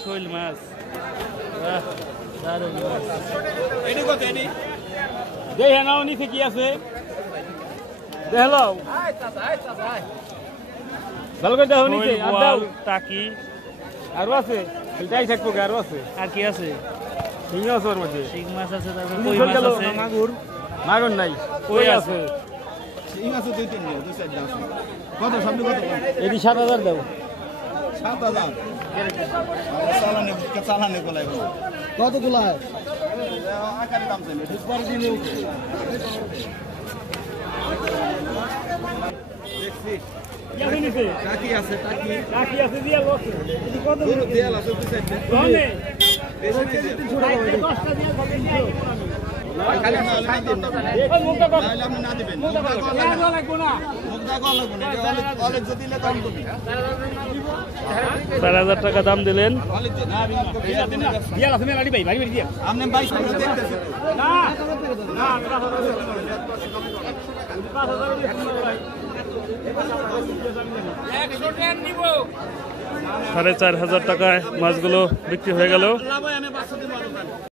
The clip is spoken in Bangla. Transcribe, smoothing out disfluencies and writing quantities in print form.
শৈল মাছ দারুণ মাছ দেখে নাও নিচে কি আছে দেখলো ভালো করে দেখো নিচে আর দাও টাকি আরো আছে এটাই থাকবো আরো আছে আর কি আছে শিং আছে ওর মধ্যে শিং মাছ আছে তারপর কই মাছ আছে মাগুর মাগুর নাই কই কই আছে? আছে শিং আছে দুই তিন দুই চারটা আছে কত সামনে কত এটি 7,000 দাও 7,000 চালানে গোলাই কতগুলো আকারে দাম চাইলে দেখছি কি নিচে টাকি আছে টাকি কাকি আছে দিয়া লছে এটি কত দেয়াল আছে দুই চারটা রনে বেশি নাই দেয়াল। 10টা দিয়া কত খালি না হলে না দিন না। ওই মুখটা কর নাহলে আপনি না দিবেন মুখটা কর লাগবো না মুখটা কল লাগবে না এটা অলেজ যদি দিলে দাম কমবে 4,000 টাকা দাম দিলেন অলেজ না দিন দিয়া আছে মেলাডি ভাই বাড়ি দিয়া আপনি 22 করে দেখতেছেন না না 4,500 টাকায় মাছগুলো বিক্রি হয়ে গেল লাভ হয় আমি 500 দিব